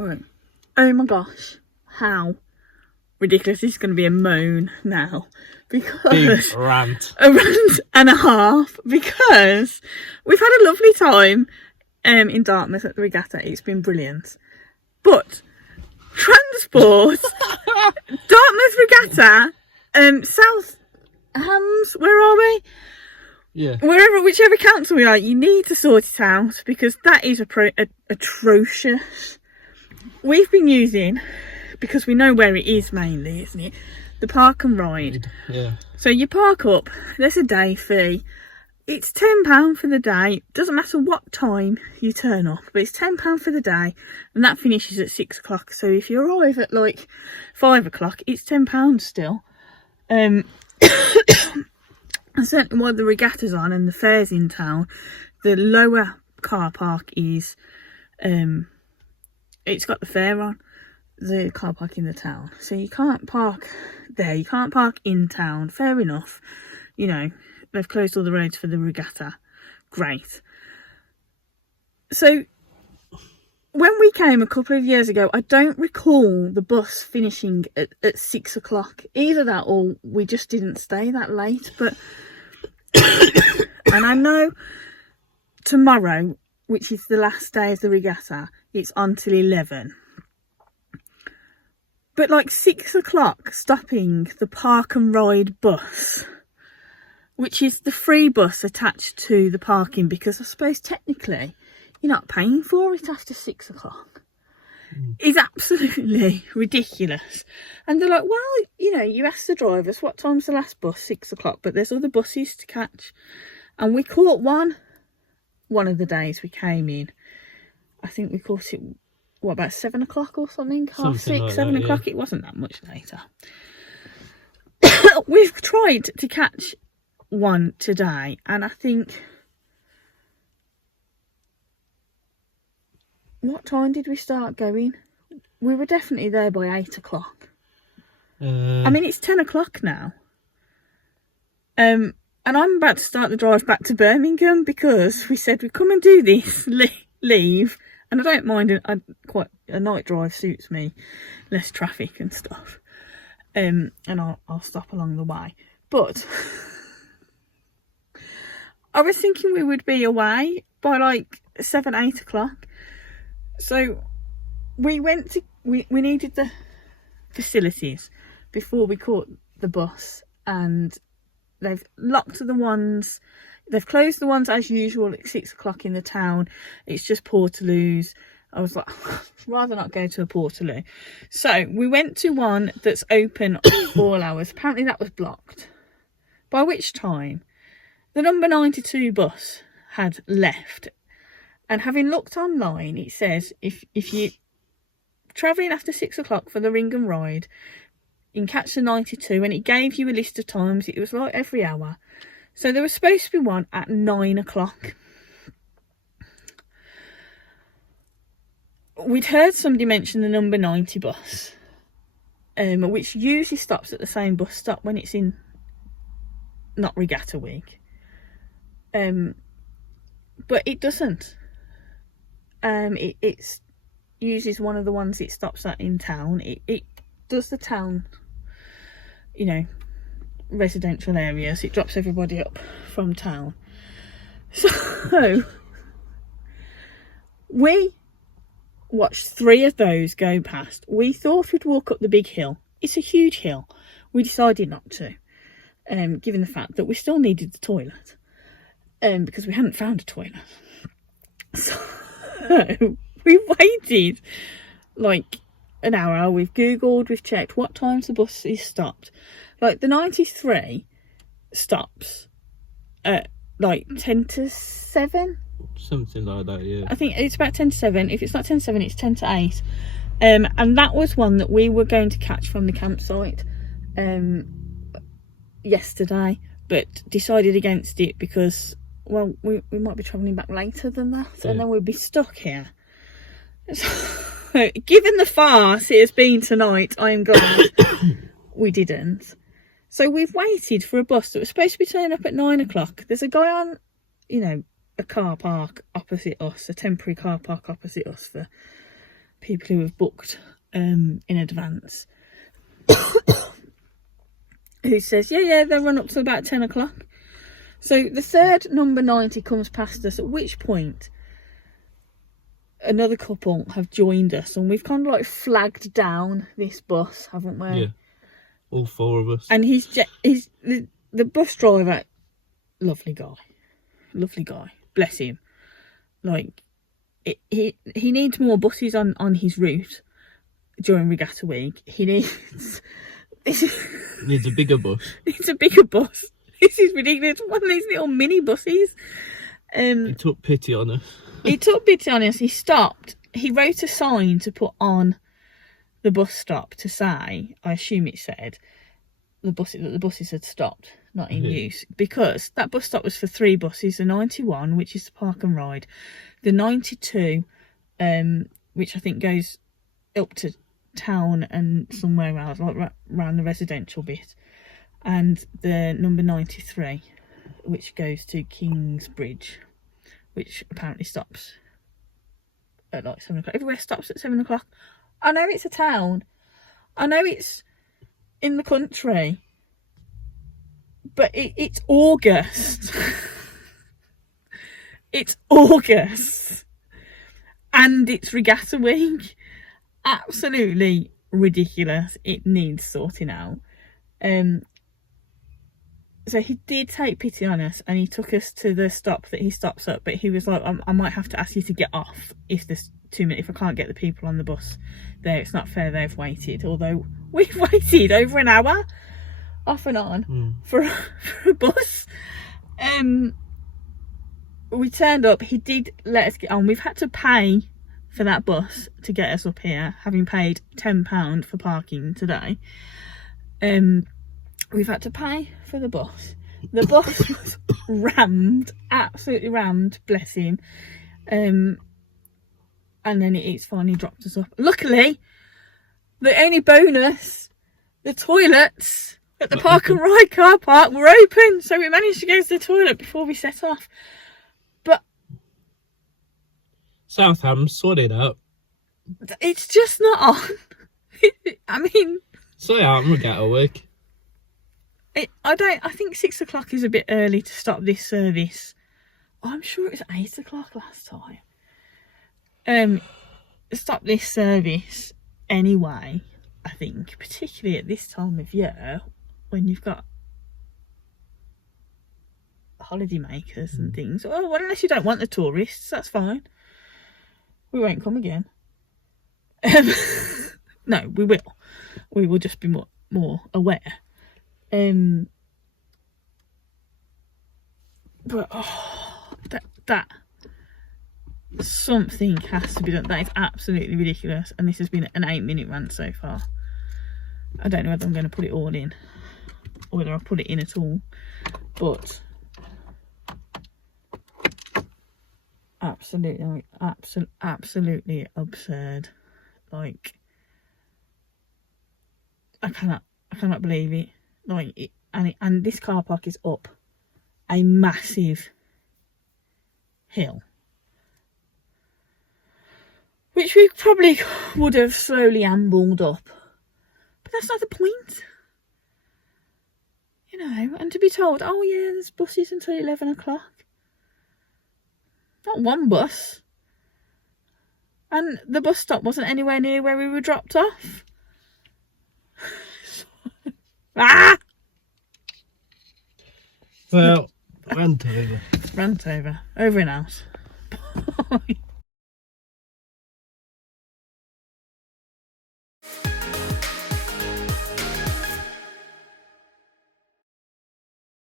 Right. Oh my gosh. How ridiculous. This is going to be a moan now. Because... Big rant. A rant and a half. Because we've had a lovely time in Dartmouth at the regatta. It's been brilliant. But transport, Dartmouth regatta, South Hams, where are we? Yeah. Whichever council we are, you need to sort it out because that is atrocious. We've been using, because we know where it is mainly, isn't it? The park and ride. Yeah. So you park up, there's a day fee. It's £10 for the day. Doesn't matter what time you turn up, but it's £10 for the day, and that finishes at 6 o'clock. So if you arrive at like 5 o'clock, it's £10 still. And certainly while the regatta's on and the fair's in town, the lower car park is, it's got the fair on, the car park in the town. So you can't park there, you can't park in town. Fair enough, you know, they've closed all the roads for the regatta. Great. So when we came a couple of years ago, I don't recall the bus finishing at 6 o'clock. Either that or we just didn't stay that late. But and I know tomorrow, which is the last day of the regatta, it's on till 11. But like 6 o'clock, stopping the park and ride bus, which is the free bus attached to the parking, because I suppose technically you're not paying for it after 6 o'clock, is absolutely ridiculous. And they're like, well, you know, you ask the drivers, what time's the last bus? 6 o'clock, but there's other buses to catch. And we caught one of the days we came in. I think we caught it, what, about 7 o'clock or something? Half six, like 7 o'clock. Yeah. It wasn't that much later. We've tried to catch one today, and I think, what time did we start going? We were definitely there by 8 o'clock. I mean, it's 10 o'clock now. And I'm about to start the drive back to Birmingham because we said we'd come and do this, leave. And I don't mind, quite a night drive suits me, less traffic and stuff. And I'll stop along the way. But I was thinking we would be away by like 7, 8 o'clock. So we went to, we needed the facilities before we caught the bus, and they've locked the ones, they've closed the ones as usual at 6 o'clock in the town. It's just Portaloos. I was like, I'd rather not go to a Portaloo. So we went to one that's open all hours. Apparently that was blocked. By which time the number 92 bus had left. And having looked online, it says if you're travelling after 6 o'clock for the ring and ride, you can catch the 92, and it gave you a list of times. It was like every hour. So there was supposed to be one at 9 o'clock. We'd heard somebody mention the number 90 bus, which usually stops at the same bus stop when it's in not regatta week. But it doesn't. It uses one of the ones it stops at in town. It does the town, you know, residential areas. It drops everybody up from town. So we watched 3 of those go past. We thought we'd walk up the big hill. It's a huge hill. We decided not to, given the fact that we still needed the toilet, because we hadn't found a toilet. So we waited like an hour. We've googled, we've checked what times the bus is stopped. Like the 93 stops at like 10 to 7. Something like that, yeah. I think it's about 10 to 7. If it's not 10 to 7, it's 10 to 8. And that was one that we were going to catch from the campsite yesterday, but decided against it because, well, we might be travelling back later than that, yeah. And then we'd be stuck here. So, given the farce it has been tonight, I am glad we didn't. So we've waited for a bus that was supposed to be turning up at 9 o'clock. There's a guy on, you know, a car park opposite us, a temporary car park opposite us for people who have booked in advance, who says, yeah, they run up to about 10 o'clock. So the third number 90 comes past us, at which point another couple have joined us, and we've kind of like flagged down this bus, haven't we? Yeah. All four of us. And he's the bus driver, lovely guy, bless him. Like, he needs more buses on his route during regatta week. He needs Needs a bigger bus. It's a bigger bus. This is ridiculous. One of these little mini buses. He took pity on us. He took pity on us. He stopped. He wrote a sign to put on the bus stop to say, I assume it said, that the buses had stopped, not in use, because that bus stop was for 3 buses: the 91, which is the park and ride, the 92, which I think goes up to town and somewhere else, like around the residential bit, and the number 93, which goes to Kingsbridge, which apparently stops at like 7 o'clock. Everywhere stops at 7 o'clock. I know it's a town, I know it's in the country, but it's August. It's August, and it's regatta week. Absolutely ridiculous. It needs sorting out. So he did take pity on us, and he took us to the stop that he stops at, but he was like, I might have to ask you to get off if there's 2 minutes, if I can't get the people on the bus there. It's not fair they've waited, although we've waited over an hour off and on for a bus. We turned up. He did let us get on. We've had to pay for that bus to get us up here, having paid £10 for parking today. We've had to pay for the bus. The bus was rammed, absolutely rammed, bless him. And then it's finally dropped us off. Luckily, the only bonus, the toilets at the park and ride car park were open, so we managed to go to the toilet before we set off. But Southam, sort it out. it's just not on. I mean, Sort it out and regatta week. I think 6 o'clock is a bit early to stop this service. I'm sure it was 8 o'clock last time. Stop this service anyway, I think, particularly at this time of year when you've got holiday makers and things. Oh, well, unless you don't want the tourists, that's fine. We won't come again. No, we will. We will just be more aware. But that something has to be done. That is absolutely ridiculous, and this has been an 8-minute rant so far. I don't know whether I'm going to put it all in or whether I'll put it in at all, but absolutely absurd. Like, I cannot believe it. Like, and this car park is up a massive hill, which we probably would have slowly ambled up, but that's not the point, you know. And to be told, oh yeah, there's buses until 11 o'clock. Not one bus, and the bus stop wasn't anywhere near where we were dropped off. Ah! Well, rant over. Rant over. Over and out. Bye.